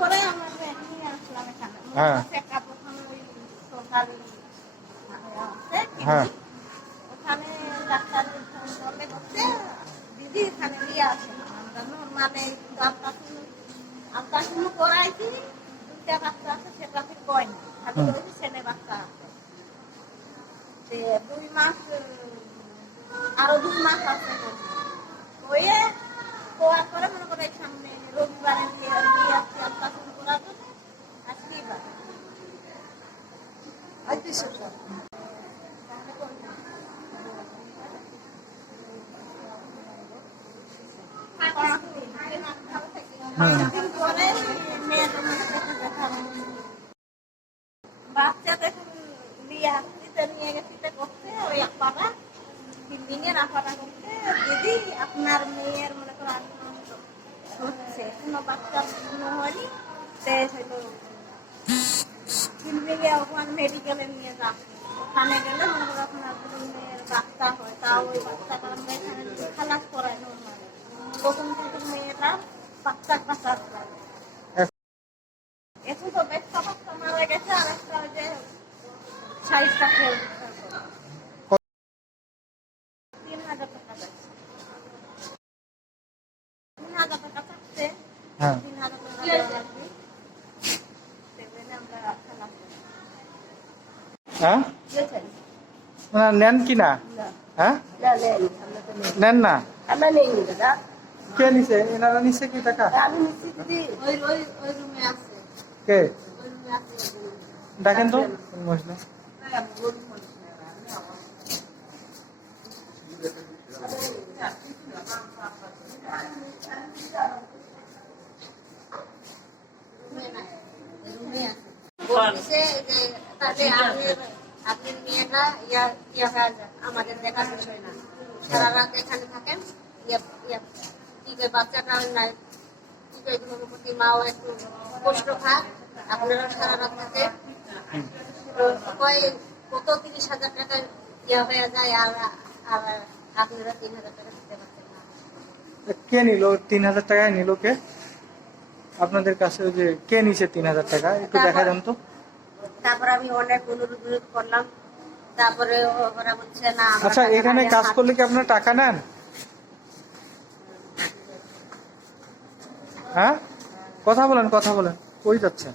পরে আমরা নিয়ে আসলাম এখানে। হ্যাঁ একটা প্রথমে ওই সরকারি হ্যাঁ ওখানে ডাক্তার বলে করতে দিদি এখানে নিয়ে আসেন আমরা মানে আলট্রাসাউন্ড করাইছি, দুইটা বাচ্চা আছে সেটা ঠিক কয়নি, খালি ওই ছেলে বাচ্চা আছে। 2 মাস আরো 2 মাস আছে হয়ে হওয়ার পরে মনে করে সামনে রবিবারে নিয়ে আসছি আলট্রাসাউন্ড করার জন্য। আজকেই বাদ বাচ্চাদের নিয়ে আসছি, নিয়ে গেছি করতে ওই আপারা বিল্ডিংয়ের আপারা করতে দিদি আপনার মেয়ের মনে করো হচ্ছে কোনো বাচ্চা হয়নি, হয়তো বিল্ডিংয়ে ওখানে মেডিকেলে নিয়ে যান, ওখানে গেলে মনে করো আপনার মেয়ের বাচ্চা হয়, তাও ওই বাচ্চাটা আমরা এখানে খালাস করাই নর্মাল। প্রথম কিন্তু মেয়েরা বাচ্চা এখন তো বেশ বাচ্চা মারা গেছে, আর একটা ওই যে 40টা খেয়ে 3,000 টাকা যাচ্ছে, 3,000 টাকা থাকছে, 3,000 টাকা লাগবে। আমরা খালাস হ্যাঁ নেন কি না? হ্যাঁ নেন না? আমরা নেইনি দাদা। কে নিছে? এনারা নিছে কি টাকা? আমি নিচ্ছি দিদি, ওই রুমে আছে, কে ওই রুমে আছে। ডাকেন তো মহিলা। আপনার মেয়েটা আমাদের দেখার বিষয় না, সারা রাত এখানে থাকেন, বাচ্চাটা প্রতি মাও একটু কষ্ট খায়, আপনারা সারা রাত থাকে কত 30,000 টাকা হয়ে যায়, আর আপনারা 3,000 টাকা দিতে পারছেন না। কে নিল 3,000 টাকা? নিল কে আপনাদের কাছে? যে কে নিছে 3,000 টাকা একটু দেখা দেন তো। তারপর আমি অনেক অনুরোধ করলাম, তারপরে ওরা বলছে না। আচ্ছা এখানে কাজ করলে কি আপনারা টাকা নেন? হ্যাঁ কথা বলেন কই যাচ্ছেন?